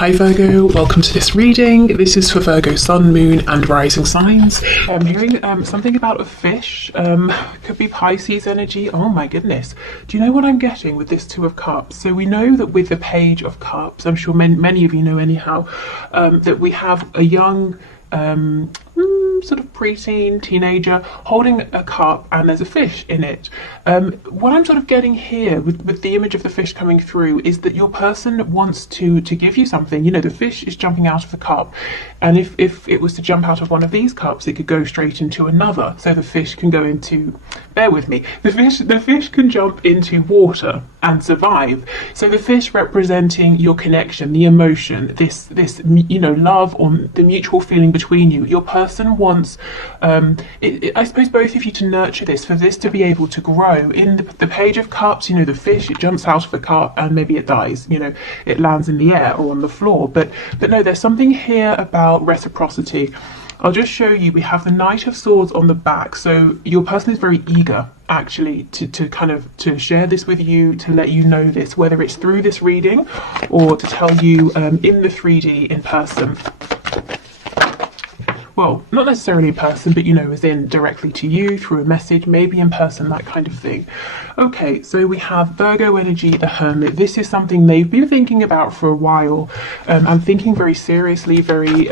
Hi Virgo, welcome to this reading. This is for Virgo Sun, Moon and Rising signs. I'm hearing something about a fish, could be Pisces energy. Oh my goodness. Do you know what I'm getting with this Two of Cups? So we know that with the Page of Cups, I'm sure many of you know anyhow, that we have a young sort of preteen, teenager holding a cup and there's a fish in it. What I'm sort of getting here with the image of the fish coming through is that your person wants to give you something. You know, the fish is jumping out of the cup, and if it was to jump out of one of these cups, it could go straight into another. So the fish can go into, bear with me, the fish can jump into water and survive. So the fish representing your connection, the emotion, this love, or the mutual feeling between you. Your person wants, I suppose, both of you to nurture this, for this to be able to grow. In the Page of Cups, the fish, it jumps out of the cup and maybe it dies, it lands in the air or on the floor. But no, there's something here about reciprocity. I'll just show you. We have the Knight of Swords on the back. So your person is very eager, actually, to share this with you, to let you know this, whether it's through this reading or to tell you in the 3D in person. Well, not necessarily in person, but as in directly to you through a message, maybe in person, that kind of thing. Okay, so we have Virgo energy, the Hermit. This is something they've been thinking about for a while, and thinking very seriously, very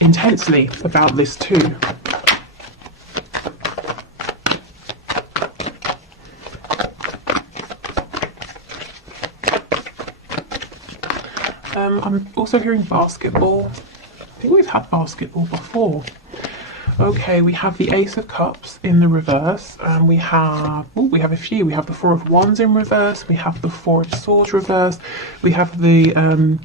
intensely about this too. I'm also hearing basketball. I think we've had basketball before. Okay, we have the Ace of Cups in the reverse, and we have a few. We have the Four of Wands in reverse. We have the Four of Swords reverse. We have the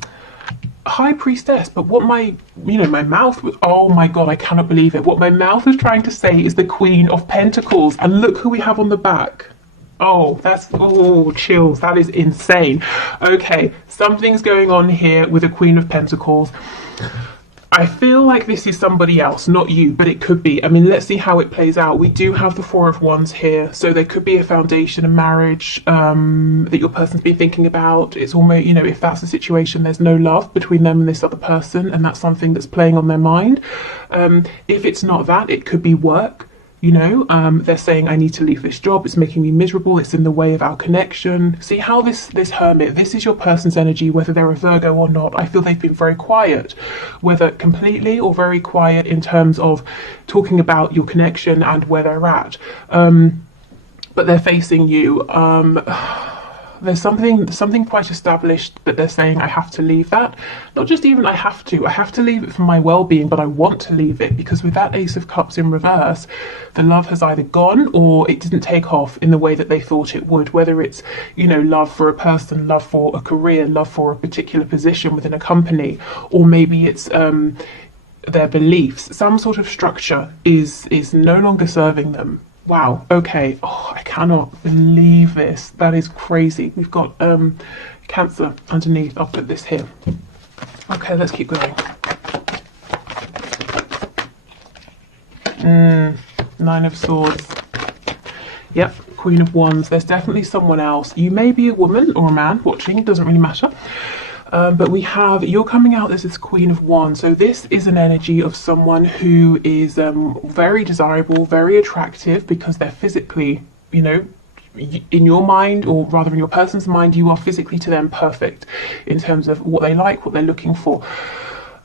High Priestess. But what my mouth was, oh my god, I cannot believe it. What my mouth was trying to say is the Queen of Pentacles, and look who we have on the back. Oh, chills. That is insane. Okay, something's going on here with the Queen of Pentacles. I feel like this is somebody else, not you, but it could be. I mean, let's see how it plays out. We do have the Four of Wands here, so there could be a foundation, a marriage that your person's been thinking about. It's almost, if that's the situation, there's no love between them and this other person, and that's something that's playing on their mind. If it's not that, it could be work. They're saying, I need to leave this job, it's making me miserable, it's in the way of our connection. See how this Hermit, this is your person's energy, whether they're a Virgo or not. I feel they've been very quiet, whether completely or very quiet in terms of talking about your connection and where they're at. But they're facing you. There's something quite established, but they're saying, I have to leave that. Not just even I have to leave it for my well-being, but I want to leave it, because with that Ace of Cups in reverse, the love has either gone or it didn't take off in the way that they thought it would, whether it's, love for a person, love for a career, love for a particular position within a company, or maybe it's their beliefs. Some sort of structure is no longer serving them. Wow, okay. Oh, I cannot believe this. That is crazy. We've got Cancer underneath. I'll put this here. Okay, let's keep going. Nine of Swords. Yep, Queen of Wands. There's definitely someone else. You may be a woman or a man watching, it doesn't really matter. But we have, you're coming out as this Queen of Wands. So this is an energy of someone who is very desirable, very attractive, because they're physically, in your mind, or rather in your person's mind, you are physically to them perfect in terms of what they like, what they're looking for.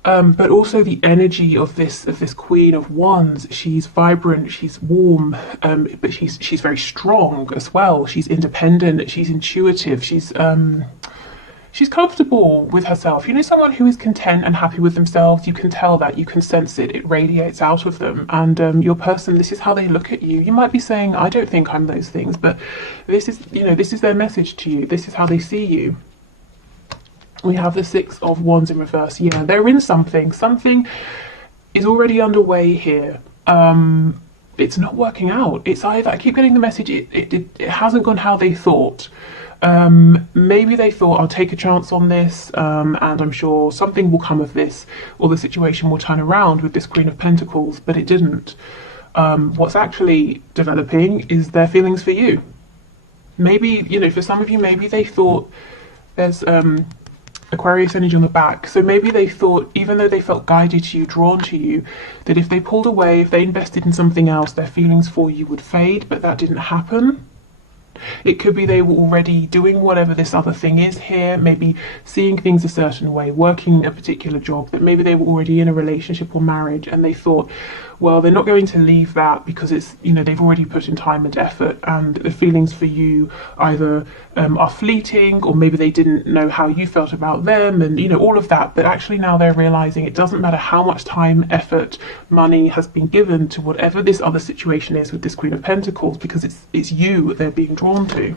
But also the energy of this Queen of Wands. She's vibrant, she's warm, but she's very strong as well. She's independent, she's intuitive, she's comfortable with herself. Someone who is content and happy with themselves, you can tell that, you can sense it, it radiates out of them. And your person, this is how they look at you. You might be saying, I don't think I'm those things, but this is, this is their message to you. This is how they see you. We have the Six of Wands in reverse. Yeah, they're in something. Something is already underway here. It's not working out. It's either, I keep getting the message, it hasn't gone how they thought. Maybe they thought, I'll take a chance on this, and I'm sure something will come of this, or the situation will turn around with this Queen of Pentacles, but it didn't. What's actually developing is their feelings for you. Maybe, for some of you, maybe they thought there's Aquarius energy on the back. So maybe they thought, even though they felt guided to you, drawn to you, that if they pulled away, if they invested in something else, their feelings for you would fade, but that didn't happen. It could be they were already doing whatever this other thing is here, maybe seeing things a certain way, working a particular job, that maybe they were already in a relationship or marriage and they thought, well, they're not going to leave that because it's, you know, they've already put in time and effort, and the feelings for you either are fleeting, or maybe they didn't know how you felt about them, and, you know, all of that. But actually now they're realizing it doesn't matter how much time, effort, money has been given to whatever this other situation is with this Queen of Pentacles, because it's you they're being drawn to.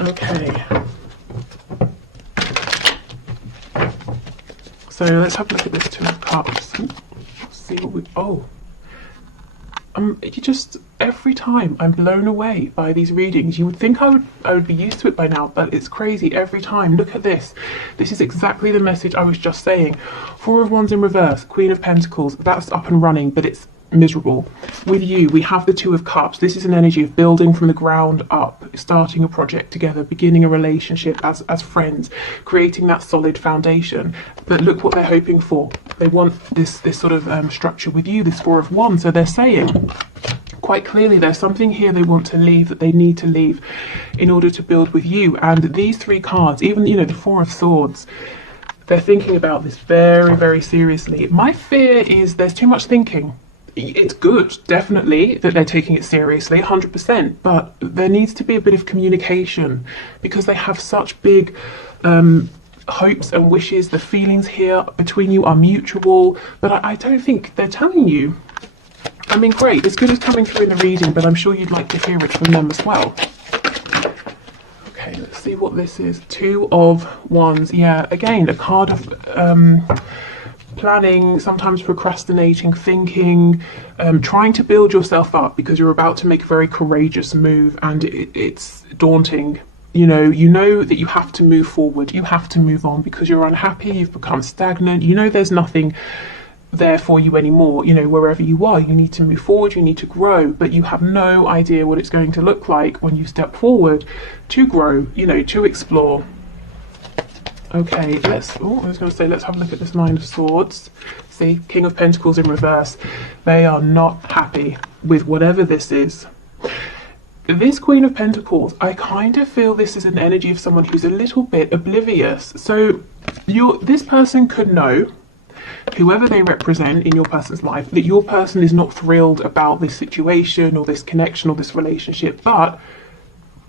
Okay. So let's have a look at this Two of Cups. Let's see what we... Oh. You just... Every time I'm blown away by these readings. You would think I would be used to it by now, but it's crazy every time. Look at this. This is exactly the message I was just saying. Four of Wands in reverse, Queen of Pentacles. That's up and running, but it's miserable. With you, we have the Two of Cups. This is an energy of building from the ground up, starting a project together, beginning a relationship as friends, creating that solid foundation. But look what they're hoping for. They want this sort of structure with you, this Four of Wands. So they're saying quite clearly there's something here they want to leave, that they need to leave in order to build with you. And these three cards, even, you know, the Four of Swords, they're thinking about this very, very seriously. My fear is there's too much thinking. It's good, definitely, that they're taking it seriously, 100%, but there needs to be a bit of communication, because they have such big hopes and wishes. The feelings here between you are mutual, but I don't think they're telling you. I mean, great, it's good as coming through in the reading, but I'm sure you'd like to hear it from them as well. Okay, let's see what this is. Two of Wands. Yeah, again, a card of planning, sometimes procrastinating, thinking, trying to build yourself up because you're about to make a very courageous move, and it's daunting. You know that you have to move forward, you have to move on because you're unhappy, you've become stagnant, you know there's nothing there for you anymore. You know, wherever you are, you need to move forward, you need to grow, but you have no idea what it's going to look like when you step forward to grow, you know, to explore. Okay, I was going to say, let's have a look at this Nine of Swords. See, King of Pentacles in reverse. They are not happy with whatever this is. This Queen of Pentacles, I kind of feel this is an energy of someone who's a little bit oblivious. So this person could know, whoever they represent in your person's life, that your person is not thrilled about this situation or this connection or this relationship, but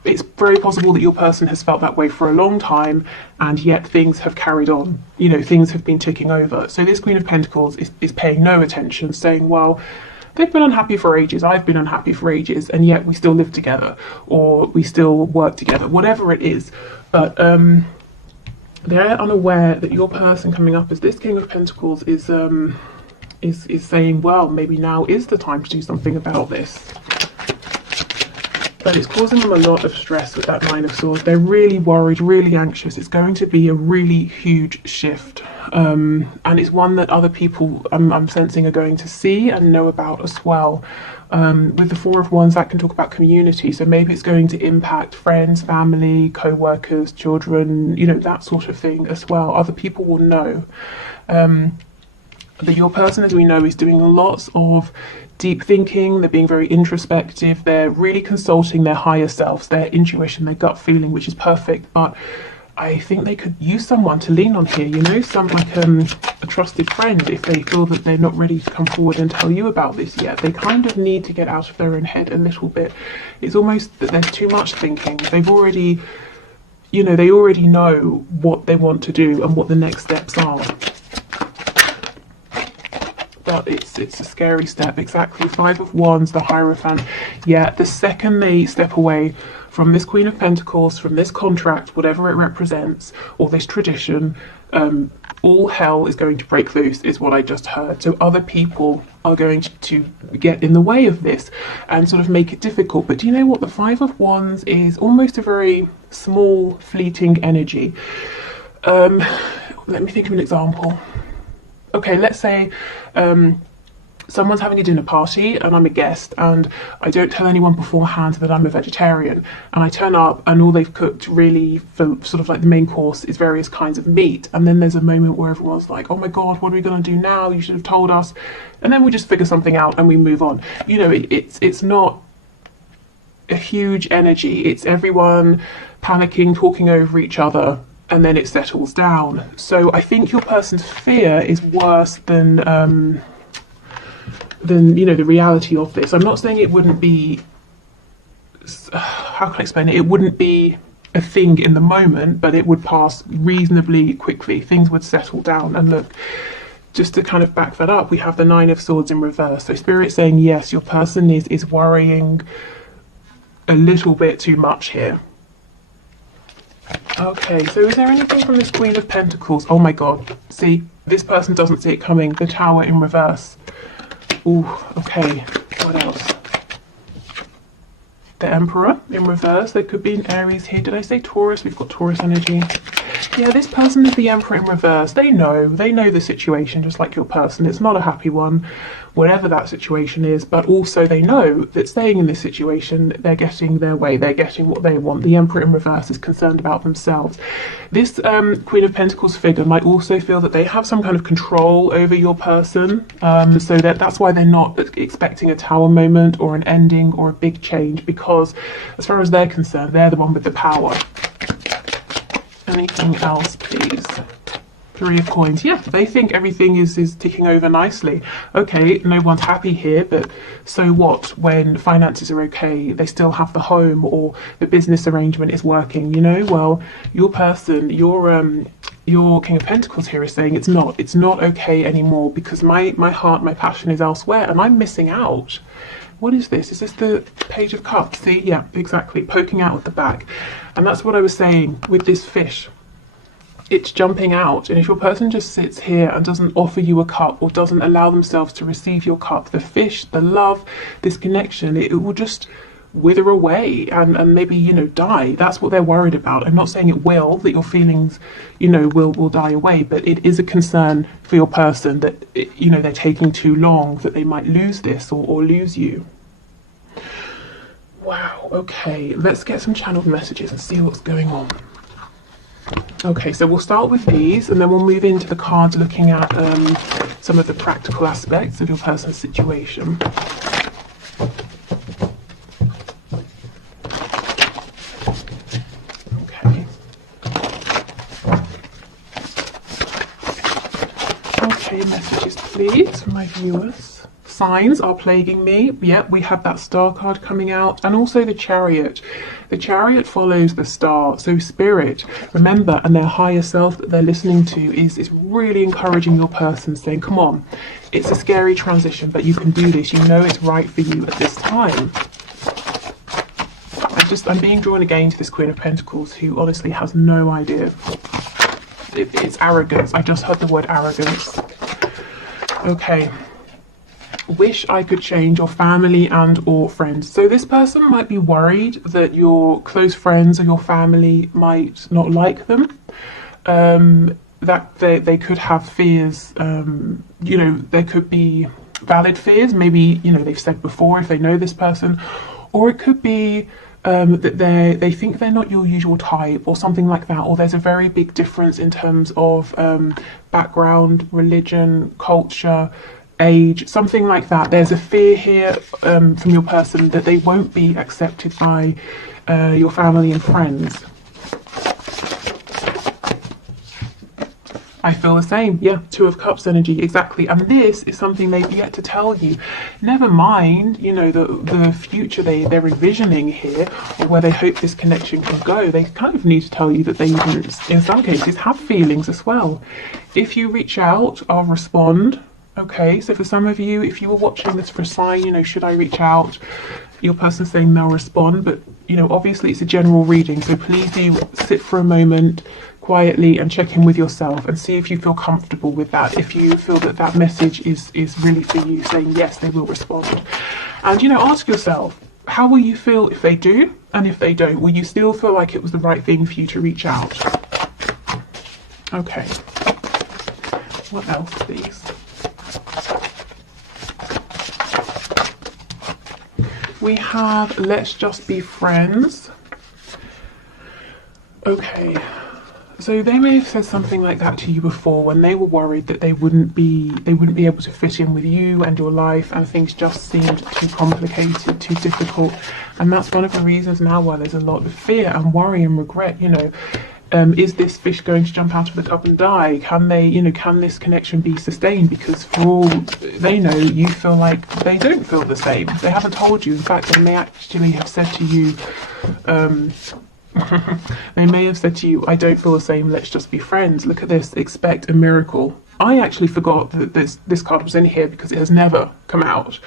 it's very possible that your person has felt that way for a long time, and yet things have carried on. You know, things have been ticking over. So this Queen of Pentacles is paying no attention, saying, well, they've been unhappy for ages, I've been unhappy for ages, and yet we still live together, or we still work together, whatever it is. But they're unaware that your person coming up as this King of Pentacles is saying, well, maybe now is the time to do something about this. But it's causing them a lot of stress with that Nine of Swords. They're really worried, really anxious. It's going to be a really huge shift. And it's one that other people, I'm sensing, are going to see and know about as well. With the Four of Wands, that can talk about community. So maybe it's going to impact friends, family, co-workers, children, you know, that sort of thing as well. Other people will know. That your person, as we know, is doing lots of deep thinking. They're being very introspective. They're really consulting their higher selves, their intuition, their gut feeling, which is perfect. But I think they could use someone to lean on here, you know, like a trusted friend, if they feel that they're not ready to come forward and tell you about this yet. They kind of need to get out of their own head a little bit. It's almost that there's too much thinking. They've already, you know, they already know what they want to do and what the next steps are. But it's a scary step. Exactly. Five of Wands, the Hierophant. Yeah, the second they step away from this Queen of Pentacles, from this contract, whatever it represents, or this tradition, all hell is going to break loose, is what I just heard. So other people are going to get in the way of this and sort of make it difficult. But do you know what? The Five of Wands is almost a very small, fleeting energy. Let me think of an example. Okay, let's say someone's having a dinner party and I'm a guest and I don't tell anyone beforehand that I'm a vegetarian, and I turn up and all they've cooked really for sort of like the main course is various kinds of meat, and then there's a moment where everyone's like, oh my god, what are we going to do now, you should have told us, and then we just figure something out and we move on. You know, it's not a huge energy, it's everyone panicking, talking over each other, and then it settles down. So I think your person's fear is worse than you know, the reality of this. I'm not saying it wouldn't be, how can I explain it? It wouldn't be a thing in the moment, but it would pass reasonably quickly. Things would settle down. And look, just to kind of back that up, we have the Nine of Swords in reverse. So Spirit saying, yes, your person is worrying a little bit too much here. Okay, so is there anything from this Queen of Pentacles? Oh my god, see, this person doesn't see it coming. The Tower in reverse. Ooh, okay, what else? The Emperor in reverse. There could be an Aries here. Did I say Taurus? We've got Taurus energy. Yeah, this person is the Emperor in reverse. They know the situation, just like your person. It's not a happy one, whatever that situation is, but also they know that staying in this situation, they're getting their way, they're getting what they want. The Emperor in reverse is concerned about themselves. This Queen of Pentacles figure might also feel that they have some kind of control over your person, so that's why they're not expecting a Tower moment or an ending or a big change, because as far as they're concerned, they're the one with the power. Anything else, please? Three of Coins. Yeah, they think everything is ticking over nicely. Okay, no one's happy here, but so what when finances are okay, they still have the home or the business arrangement is working, you know? Well, your person, your King of Pentacles here is saying it's not okay anymore, because my heart, my passion is elsewhere and I'm missing out. What is this? Is this the Page of Cups? See, yeah, exactly, poking out at the back. And that's what I was saying with this fish. It's jumping out, and if your person just sits here and doesn't offer you a cup or doesn't allow themselves to receive your cup, the fish, the love, this connection, it will just wither away and maybe, you know, die. That's what they're worried about. I'm not saying it will, that your feelings, you know, will die away, but it is a concern for your person that, you know, they're taking too long, that they might lose this or lose you. Wow, okay, let's get some channeled messages and see what's going on. Okay, so we'll start with these and then we'll move into the cards looking at some of the practical aspects of your person's situation. Okay. Okay, messages please from my viewers. Signs are plaguing me. Yep, we have that Star card coming out, and also the Chariot. The Chariot follows the Star. So Spirit, remember, and their higher self that they're listening to is really encouraging your person, saying, come on, it's a scary transition, but you can do this. You know it's right for you at this time. I'm being drawn again to this Queen of Pentacles, who honestly has no idea. It's arrogance. I just heard the word arrogance. Okay. Wish I could change your family and or friends. So this person might be worried that your close friends or your family might not like them, that they could have fears, you know, there could be valid fears, maybe, you know, they've said before if they know this person, or it could be that they think they're not your usual type or something like that, or there's a very big difference in terms of background, religion, culture, age, something like that. There's a fear here from your person that they won't be accepted by your family and friends. I feel the same. Yeah, Two of Cups energy, exactly. And this is something they've yet to tell you. Never mind, you know, the future they're envisioning here, or where they hope this connection can go. They kind of need to tell you that they even, in some cases, have feelings as well. If you reach out, I'll respond. Okay, so for some of you, if you were watching this for a sign, you know, should I reach out? Your person's saying they'll respond, but, you know, obviously it's a general reading, so please do sit for a moment quietly and check in with yourself and see if you feel comfortable with that. If you feel that that message is really for you, saying yes, they will respond. And, you know, ask yourself, how will you feel if they do? And if they don't, will you still feel like it was the right thing for you to reach out? Okay. What else, please? We have let's just be friends. Okay, so they may have said something like that to you before when they were worried that they wouldn't be able to fit in with you and your life, and things just seemed too complicated, too difficult. And that's one of the reasons now why there's a lot of fear and worry and regret, you know. Is this fish going to jump out of the cup and die? Can they, you know, can this connection be sustained? Because for all they know, you feel like they don't feel the same. They haven't told you. In fact, they may actually have said to you, they may have said to you, I don't feel the same, let's just be friends. Look at this, expect a miracle. I actually forgot that this card was in here because it has never come out.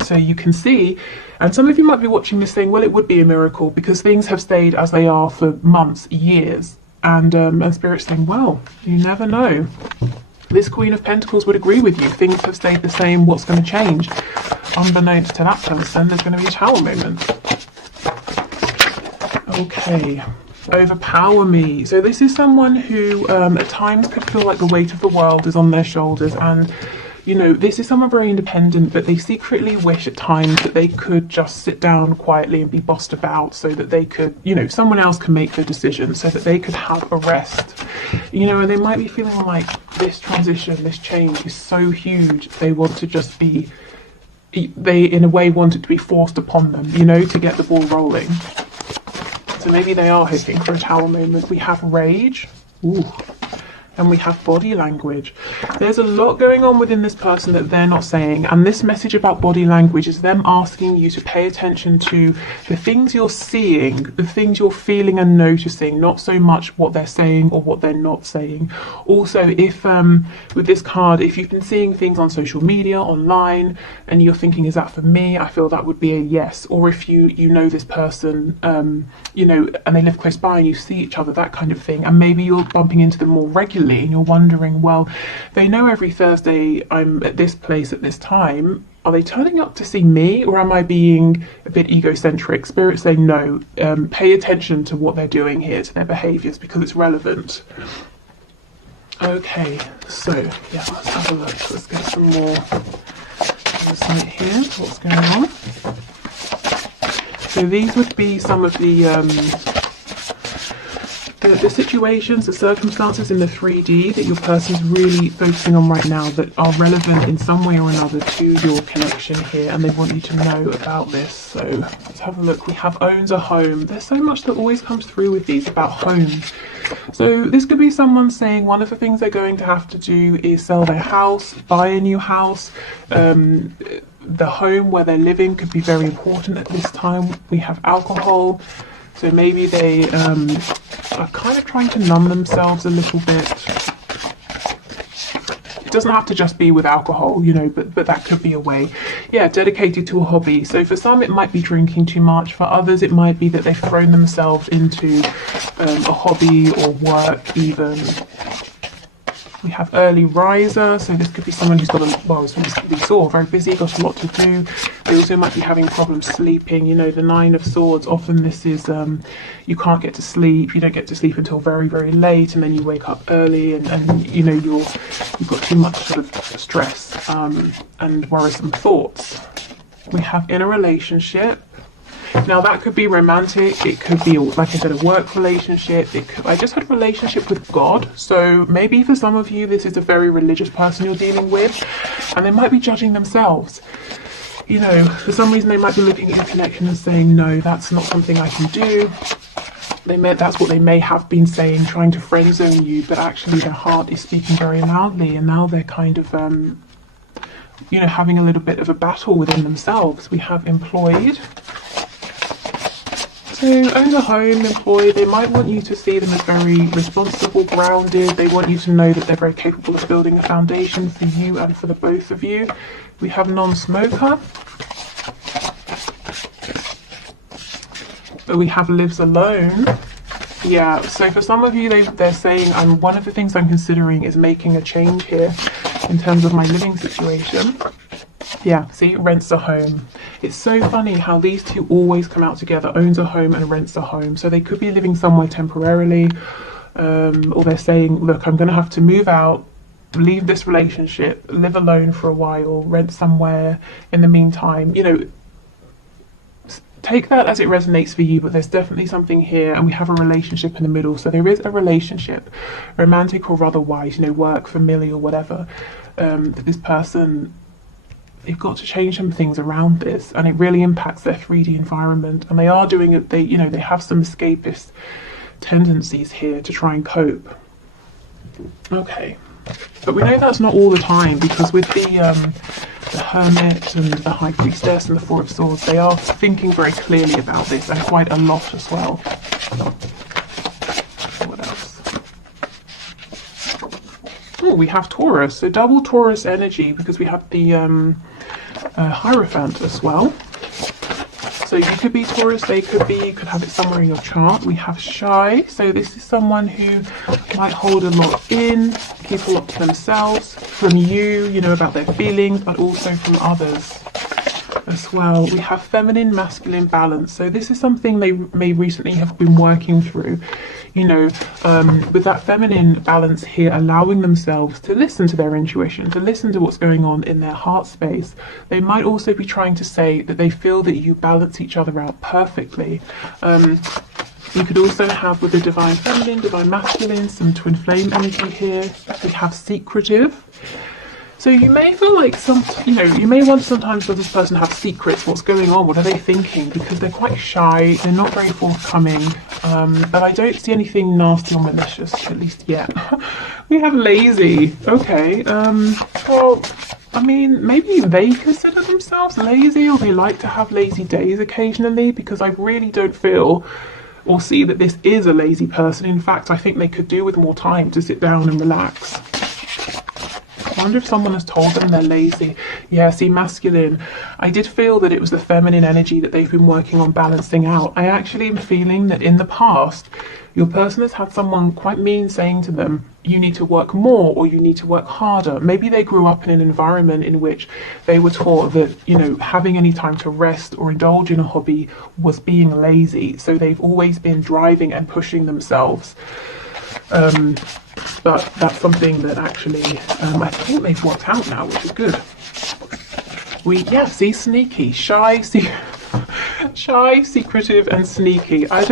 So you can see, and some of you might be watching this saying, well, it would be a miracle because things have stayed as they are for months, years. And Spirit's saying, well, you never know. This Queen of Pentacles would agree with you. Things have stayed the same, what's going to change? Unbeknownst to that person, there's going to be a Tower moment. Okay, overpower me. So this is someone who at times could feel like the weight of the world is on their shoulders, and you know, this is someone very independent, but they secretly wish at times that they could just sit down quietly and be bossed about so that they could, you know, someone else can make the decision so that they could have a rest. You know, and they might be feeling like this transition, this change is so huge, they want to just be, they in a way want it to be forced upon them, you know, to get the ball rolling. So maybe they are hoping for a Tower moment. We have rage. Ooh. And we have body language. There's a lot going on within this person that they're not saying, and this message about body language is them asking you to pay attention to the things you're seeing, the things you're feeling and noticing, not so much what they're saying or what they're not saying. Also, if with this card, if you've been seeing things on social media, online, and you're thinking, is that for me? I feel that would be a yes. Or if you know this person, you know, and they live close by and you see each other, that kind of thing, and maybe you're bumping into them more regularly and you're wondering, well, they know every Thursday I'm at this place at this time. Are they turning up to see me, or am I being a bit egocentric? Spirit saying no, pay attention to what they're doing here, to their behaviours, because it's relevant. Okay, so yeah, let's have a look. Let's get some more insight here. What's going on? So these would be some of the situations, the circumstances in the 3D that your person's really focusing on right now that are relevant in some way or another to your connection here, and they want you to know about this. So let's have a look. We have owns a home. There's so much that always comes through with these about homes. So this could be someone saying one of the things they're going to have to do is sell their house, buy a new house. The home where they're living could be very important at this time. We have alcohol. So maybe they are kind of trying to numb themselves a little bit. It doesn't have to just be with alcohol, you know, but that could be a way. Yeah, dedicated to a hobby. So for some, it might be drinking too much. For others, it might be that they've thrown themselves into a hobby or work even. We have early riser, so this could be someone who's got we saw, very busy, got a lot to do. They also might be having problems sleeping. You know, the Nine of Swords, often this is, you can't get to sleep, you don't get to sleep until very, very late, and then you wake up early, and you know, you've got too much sort of stress and worrisome thoughts. We have in a relationship. Now that could be romantic, it could be, like I said, a work relationship. I just had a relationship with God, so maybe for some of you this is a very religious person you're dealing with, and they might be judging themselves. You know, for some reason they might be looking at your connection and saying, no, that's not something I can do. That's what they may have been saying, trying to friend zone you, but actually their heart is speaking very loudly, and now they're kind of you know, having a little bit of a battle within themselves. We have employed. So own a home, employed, they might want you to see them as very responsible, grounded. They want you to know that they're very capable of building a foundation for you and for the both of you. We have non-smoker. We have lives alone. Yeah, so for some of you, they're saying, one of the things I'm considering is making a change here in terms of my living situation. Yeah, see, rents a home. It's so funny how these two always come out together, owns a home and rents a home. So they could be living somewhere temporarily, or they're saying, look, I'm going to have to move out, leave this relationship, live alone for a while, rent somewhere in the meantime. You know, take that as it resonates for you, but there's definitely something here, and we have a relationship in the middle. So there is a relationship, romantic or otherwise, you know, work, familiar, whatever, that this person, they've got to change some things around this, and it really impacts their 3D environment. And they are doing it, they, you know, they have some escapist tendencies here to try and cope. Okay, but we know that's not all the time, because with the Hermit and the High Priestess and the Four of Swords, they are thinking very clearly about this, and quite a lot as well. What else? Oh, we have Taurus, so double Taurus energy, because we have the Hierophant as well. So you could be Taurus, they could be, you could have it somewhere in your chart. We have Shy, so this is someone who might hold a lot in, keep a lot to themselves, from you, you know, about their feelings, but also from others as well. We have Feminine, Masculine balance. So this is something they may recently have been working through, you know, with that feminine balance here, allowing themselves to listen to their intuition, to listen to what's going on in their heart space. They might also be trying to say that they feel that you balance each other out perfectly. You could also have, with the Divine Feminine, Divine Masculine, some Twin Flame energy here. We have Secretive. So you may feel like you know, you may want sometimes with this person have secrets. What's going on? What are they thinking? Because they're quite shy. They're not very forthcoming. But I don't see anything nasty or malicious, at least yet. We have Lazy. Okay. Well, I mean, maybe they consider themselves lazy, or they like to have lazy days occasionally, because I really don't feel or see that this is a lazy person. In fact, I think they could do with more time to sit down and relax. I wonder if someone has told them they're lazy. Yeah, see, masculine. I did feel that it was the feminine energy that they've been working on balancing out. I actually am feeling that in the past, your person has had someone quite mean saying to them, you need to work more, or you need to work harder. Maybe they grew up in an environment in which they were taught that, you know, having any time to rest or indulge in a hobby was being lazy. So they've always been driving and pushing themselves. But that's something that actually I think they've worked out now, which is good. See, sneaky, shy, shy, secretive, and sneaky. I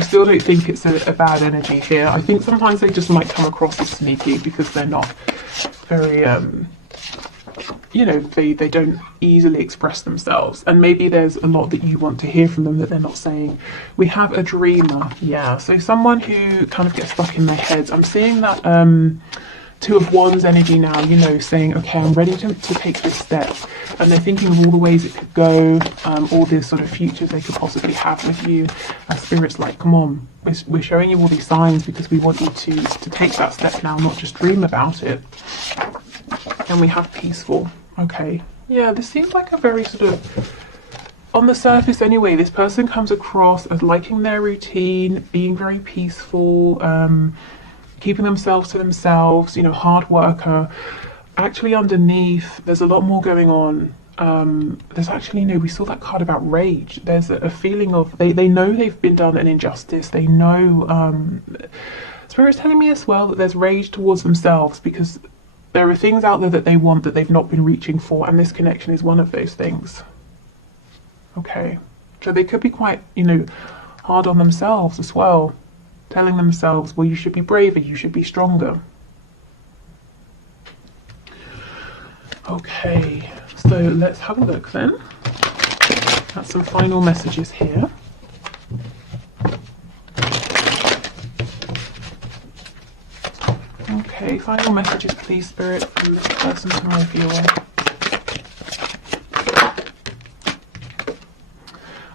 still don't think it's a bad energy here. I think sometimes they just might come across as sneaky because they're not very you know, they don't easily express themselves, and maybe there's a lot that you want to hear from them that they're not saying. We have a dreamer. Yeah, so someone who kind of gets stuck in their heads. I'm seeing that Two of Wands energy now, you know, saying, okay, I'm ready to take this step, and they're thinking of all the ways it could go, all the sort of futures they could possibly have with you. Spirit's like, come on, we're showing you all these signs because we want you to take that step now, not just dream about it. And we have peaceful. Okay, yeah, this seems like a very sort of, on the surface anyway, this person comes across as liking their routine, being very peaceful, keeping themselves to themselves, you know, hard worker. Actually underneath, there's a lot more going on. There's actually, no, we saw that card about rage. There's a feeling of, they know they've been done an injustice. They know, Spirit's telling me as well that there's rage towards themselves, because there are things out there that they want that they've not been reaching for, and this connection is one of those things. Okay, so they could be quite, you know, hard on themselves as well, telling themselves, well, you should be braver, you should be stronger. Okay, so let's have a look then. Got some final messages here. Okay, final messages, please, Spirit, from this person to my viewer.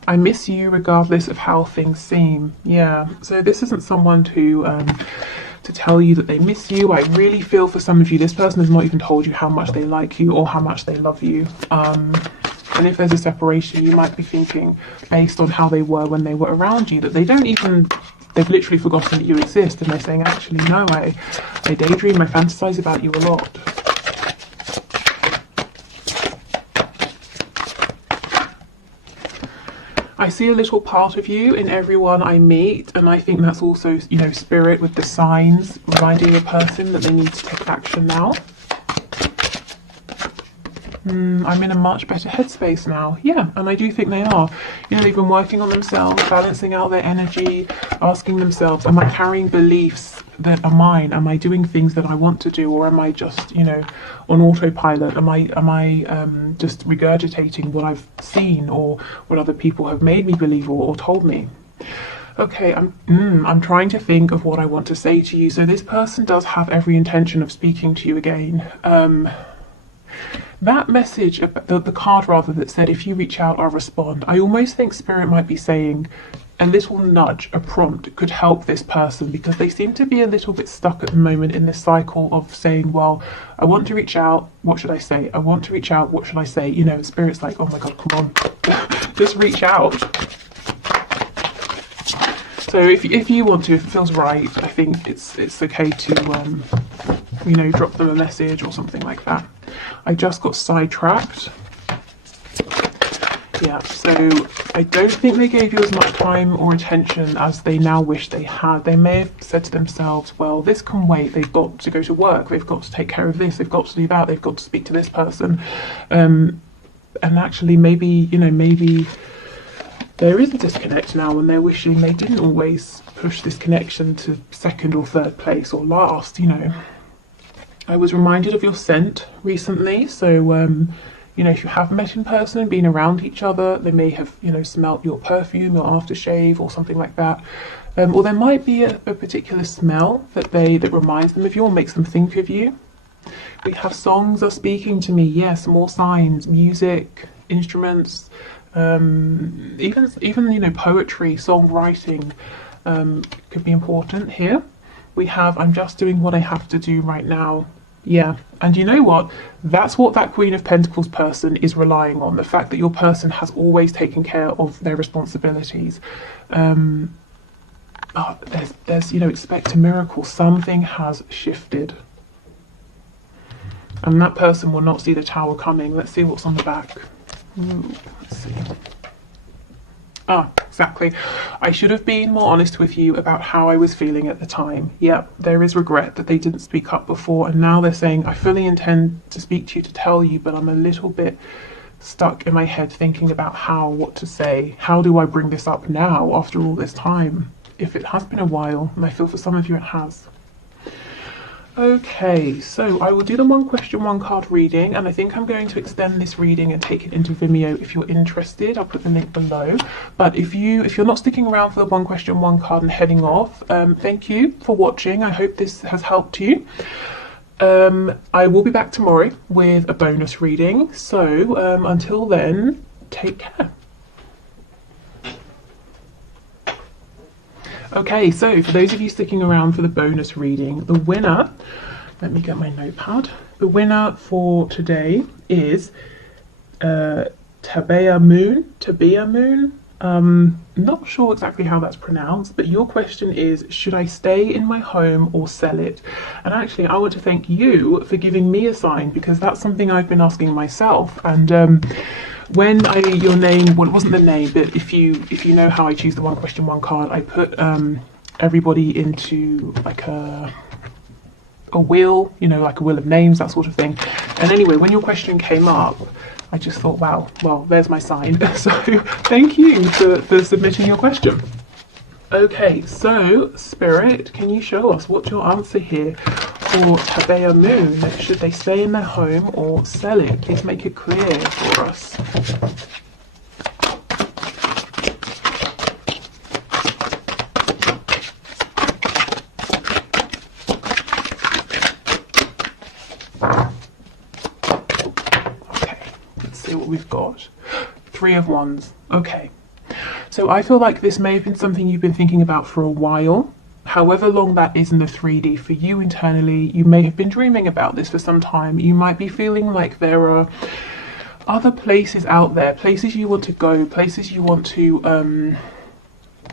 I miss you regardless of how things seem. Yeah, so this isn't someone to tell you that they miss you. I really feel for some of you, this person has not even told you how much they like you or how much they love you. And if there's a separation, you might be thinking, based on how they were when they were around you, that they don't even, they've literally forgotten that you exist, and they're saying, actually, no, I daydream, I fantasize about you a lot. I see a little part of you in everyone I meet, and I think that's also, you know, Spirit with the signs reminding a person that they need to take action now. I'm in a much better headspace now. Yeah, and I do think they are. You know, they've been working on themselves, balancing out their energy, asking themselves, am I carrying beliefs that are mine? Am I doing things that I want to do, or am I just, you know, on autopilot? Am I just regurgitating what I've seen or what other people have made me believe or told me? Okay, I'm trying to think of what I want to say to you. So this person does have every intention of speaking to you again. That message, the card rather, that said, if you reach out, I'll respond. I almost think Spirit might be saying a little nudge, a prompt could help this person, because they seem to be a little bit stuck at the moment in this cycle of saying, well, I want to reach out, what should I say? I want to reach out, what should I say? You know, Spirit's like, oh my God, come on, just reach out. So if you want to, if it feels right, I think it's okay to, you know, drop them a message or something like that. I just got sidetracked. Yeah, so I don't think they gave you as much time or attention as they now wish they had. They may have said to themselves, well, this can wait. They've got to go to work. They've got to take care of this. They've got to do that. They've got to speak to this person. And actually, maybe, you know, maybe there is a disconnect now, and they're wishing they didn't always push this connection to second or third place or last, you know. I was reminded of your scent recently, so you know, if you have met in person and been around each other, they may have, you know, smelt your perfume, your aftershave, or something like that. Or there might be a particular smell that reminds them of you or makes them think of you. We have songs are speaking to me. Yes, more signs, music, instruments, even you know, poetry, songwriting could be important here. We have, I'm just doing what I have to do right now. Yeah, and you know what? That's what that Queen of Pentacles person is relying on. The fact that your person has always taken care of their responsibilities. There's, you know, expect a miracle. Something has shifted. And that person will not see the Tower coming. Let's see what's on the back. Ooh, let's see. Ah, exactly. I should have been more honest with you about how I was feeling at the time. Yep, there is regret that they didn't speak up before, and now they're saying, I fully intend to speak to you, to tell you, but I'm a little bit stuck in my head thinking about what to say. How do I bring this up now after all this time? If it has been a while, and I feel for some of you it has. Okay, so I will do the one question, one card reading, and I think I'm going to extend this reading and take it into Vimeo if you're interested. I'll put the link below. But if you're not sticking around for the one question, one card and heading off, thank you for watching. I hope this has helped you. I will be back tomorrow with a bonus reading. So until then, take care. Okay, so for those of you sticking around for the bonus reading, the winner, let me get my notepad. The winner for today is Tabea Moon. Not sure exactly how that's pronounced, but your question is, should I stay in my home or sell it? And actually, I want to thank you for giving me a sign, because that's something I've been asking myself. And when your name, well, it wasn't the name, but if you know how I choose the one question, one card, I put everybody into like a wheel, you know, like a wheel of names, that sort of thing. And anyway, when your question came up, I just thought, wow, well, there's my sign. So thank you for submitting your question. Okay, so Spirit, can you show us what's your answer here for Tabea Moon? Should they stay in their home or sell it? Please make it clear for us. Okay, let's see what we've got. Three of Wands. Okay. So I feel like this may have been something you've been thinking about for a while. However long that is in the 3D for you internally, you may have been dreaming about this for some time. You might be feeling like there are other places out there, places you want to go, places you want to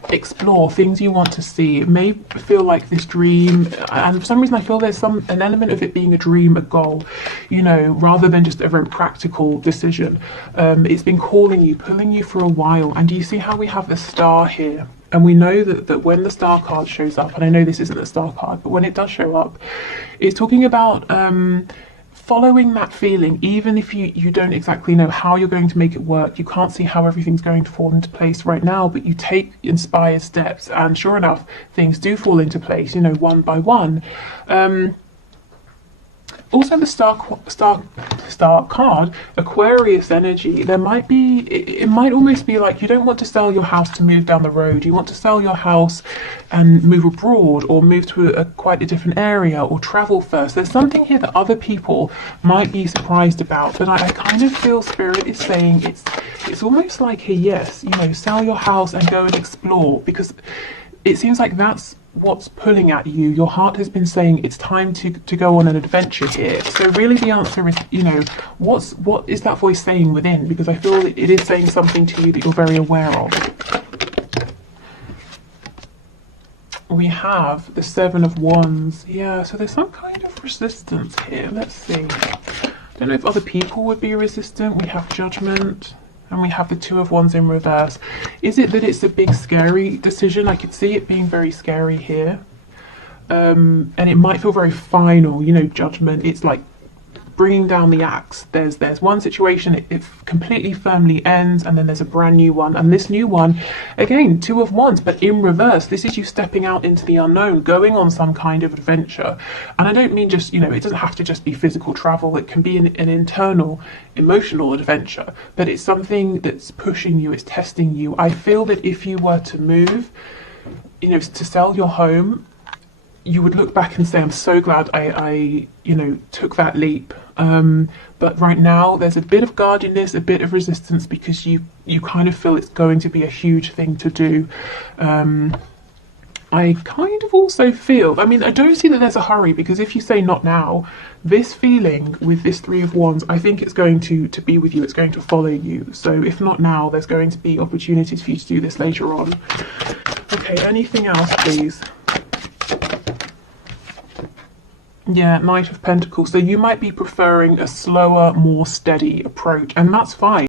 explore, things you want to see. It may feel like this dream, and for some reason I feel there's an element of it being a dream, a goal, you know, rather than just a very practical decision. It's been calling you, pulling you for a while. And do you see how we have the star here? And we know that when the star card shows up, and I know this isn't the star card, but when it does show up, it's talking about following that feeling, even if you don't exactly know how you're going to make it work, you can't see how everything's going to fall into place right now, but you take inspired steps, and sure enough, things do fall into place, you know, one by one. Also, the star card, Aquarius energy. There might be, it might almost be like you don't want to sell your house to move down the road. You want to sell your house and move abroad, or move to quite a different area, or travel first. There's something here that other people might be surprised about, but I kind of feel Spirit is saying it's almost like a yes, you know, sell your house and go and explore, because it seems like that's what's pulling at you. Your heart has been saying it's time to go on an adventure here. So really the answer is, you know, what is that voice saying within? Because I feel it is saying something to you that you're very aware of. We have the Seven of Wands. Yeah, so there's some kind of resistance here. Let's see. I don't know if other people would be resistant. We have Judgment. And we have the Two of Wands in reverse. Is it that it's a big scary decision? I could see it being very scary here. And it might feel very final, you know, Judgment. It's like bringing down the axe. There's one situation, it completely firmly ends, and then there's a brand new one. And this new one, again, Two of Wands, but in reverse. This is you stepping out into the unknown, going on some kind of adventure. And I don't mean just, you know, it doesn't have to just be physical travel. It can be an internal, emotional adventure, but it's something that's pushing you, it's testing you. I feel that if you were to move, you know, to sell your home, you would look back and say, I'm so glad I you know, took that leap. But right now there's a bit of guardedness, a bit of resistance, because you kind of feel it's going to be a huge thing to do. I kind of also feel, I mean, I don't see that there's a hurry, because if you say not now, this feeling with this Three of Wands, I think it's going to be with you, it's going to follow you. So if not now, there's going to be opportunities for you to do this later on. Okay, anything else, please? Yeah, Knight of Pentacles. So you might be preferring a slower, more steady approach, and that's fine.